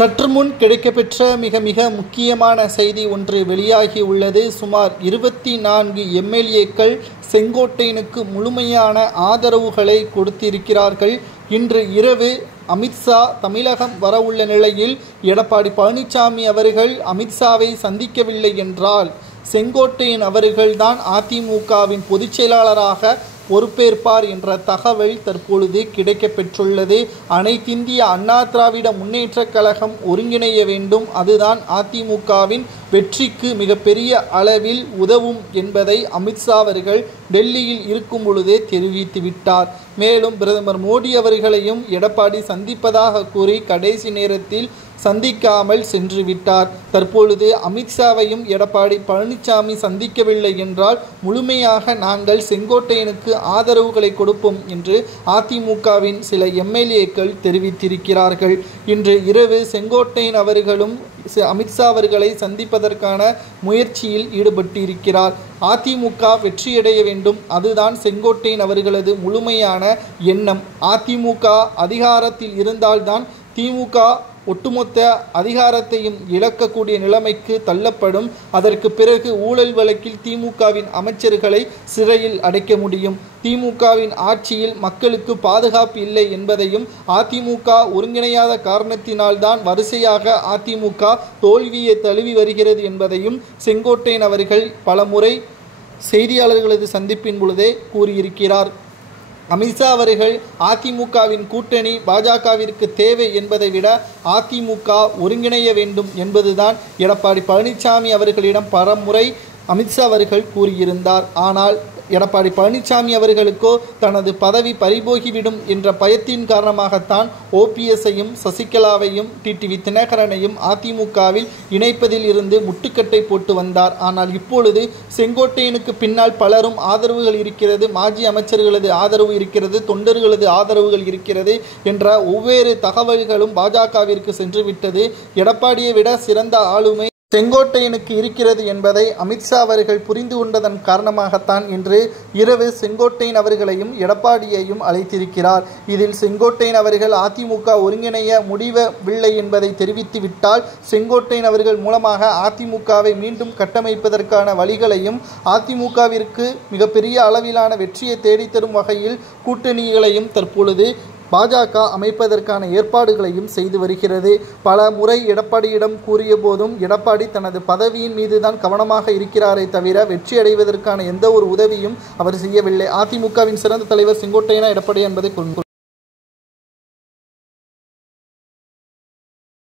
சற்று முன் கிடைக்கப்பெற்ற மிக முக்கியமான செய்தி ஒன்று வெளியாகி உள்ளது. சுமார் 24 எம்எல்ஏக்கள் செங்கோட்டையனுக்கு முழுமையான ஆதரவுகளை கொடுத்திருக்கிறார்கள். இன்று இரவு அமித்ஷா தமிழகம் வரவுள்ள நிலையில் எடப்பாடி பழனிசாமி அவர்கள் அமித்ஷாவை சந்திக்கவில்லை என்றால் செங்கோட்டையன் அவர்கள்தான் அதிமுகவின் பொதுச் செயலாளராக பொறுப்பேற்பார் என்ற தகவல் தற்பொழுது கிடைக்கப்பெற்றுள்ளது. அனைத்திந்திய அண்ணா திராவிட முன்னேற்றக் கழகம் ஒருங்கிணைய வேண்டும், அதுதான் அதிமுகவின் வெற்றிக்கு மிகப்பெரிய அளவில் உதவும் என்பதை அமித்ஷா அவர்கள் டெல்லியில் இருக்கும் பொழுதே தெரிவித்துவிட்டார். மேலும் பிரதமர் மோடி அவர்களையும் எடப்பாடி சந்திப்பதாக கூறி கடைசி நேரத்தில் சந்திக்காமல் சென்று விட்டார். தற்பொழுது அமித்ஷாவையும் எடப்பாடி பழனிசாமி சந்திக்கவில்லை என்றால் முழுமையாக நாங்கள் செங்கோட்டையனுக்கு ஆதரவுகளை கொடுப்போம் என்று அதிமுகவின் சில எம்எல்ஏக்கள் தெரிவித்திருக்கிறார்கள். இன்று இரவு செங்கோட்டையன் அவர்களும் அமித்ஷா அவர்களை சந்திப்பதற்கான முயற்சியில் ஈடுபட்டிருக்கிறார். அதிமுக வெற்றியடைய வேண்டும், அதுதான் செங்கோட்டையன் அவர்களது முழுமையான எண்ணம். அதிமுக அதிகாரத்தில் இருந்தால்தான் திமுக ஒட்டுமொத்த அதிகாரத்தையும் இழக்கக்கூடிய நிலைமைக்கு தள்ளப்படும். அதற்கு பிறகு ஊழல் வழக்கில் திமுகவின் அமைச்சர்களை சிறையில் அடைக்க முடியும். திமுகவின் ஆட்சியில் மக்களுக்கு பாதுகாப்பு இல்லை என்பதையும் அதிமுக ஒருங்கிணையாத காரணத்தினால்தான் வரிசையாக அதிமுக தோல்வியை தழுவி வருகிறது என்பதையும் செங்கோட்டையன் அவர்கள் பலமுறை செய்தியாளர்களது சந்திப்பின் பொழுதே கூறியிருக்கிறார். அமித்ஷா அவர்கள் அதிமுகவின் கூட்டணி பாஜகவிற்கு தேவை என்பதை விட அதிமுக ஒருங்கிணைய வேண்டும் என்பதுதான் எடப்பாடி பழனிசாமி அவர்களிடம் பலமுறை அமித்ஷா அவர்கள் கூறியிருந்தார். ஆனால் எடப்பாடி பழனிசாமி அவர்களுக்கோ தனது பதவி பறிபோகிவிடும் என்ற பயத்தின் காரணமாகத்தான் ஓபிஎஸ்ஸையும் சசிகலாவையும் டிடிவி தினகரனையும் அதிமுகவில் இணைப்பதில் இருந்து முட்டுக்கட்டை போட்டு வந்தார். ஆனால் இப்பொழுது செங்கோட்டையனுக்கு பின்னால் பலரும் ஆதரவுகள் இருக்கிறது, மாஜி அமைச்சர்களது ஆதரவு இருக்கிறது, தொண்டர்களது ஆதரவுகள் இருக்கிறது என்ற ஒவ்வொரு தகவல்களும் பாஜகவிற்கு சென்றுவிட்டது. எடப்பாடியை விட சிறந்த ஆளுமை செங்கோட்டையனுக்கு இருக்கிறது என்பதை அமித்ஷா அவர்கள் புரிந்து கொண்டதன் காரணமாகத்தான் இன்று இரவு செங்கோட்டையன் அவர்களையும் எடப்பாடியையும் அழைத்திருக்கிறார். இதில் செங்கோட்டையன் அவர்கள் அதிமுக ஒருங்கிணைய முடியவில்லை என்பதை தெரிவித்துவிட்டால் செங்கோட்டையன் அவர்கள் மூலமாக அதிமுகவை மீண்டும் கட்டமைப்பதற்கான வழிகளையும் அதிமுகவிற்கு மிகப்பெரிய அளவிலான வெற்றியை தேடித்தரும் வகையில் கூட்டணிகளையும் தற்பொழுது பாஜக அமைப்பதற்கான ஏற்பாடுகளையும் செய்து வருகிறது. பல முறை எடப்பாடியிடம் கூறிய போதும் எடப்பாடி தனது பதவியின் மீதுதான் கவனமாக இருக்கிறாரே தவிர வெற்றி அடைவதற்கான எந்த ஒரு உதவியும் அவர் செய்யவில்லை. அதிமுகவின் சிறந்த தலைவர் செங்கோட்டையனா எடப்பாடி என்பதை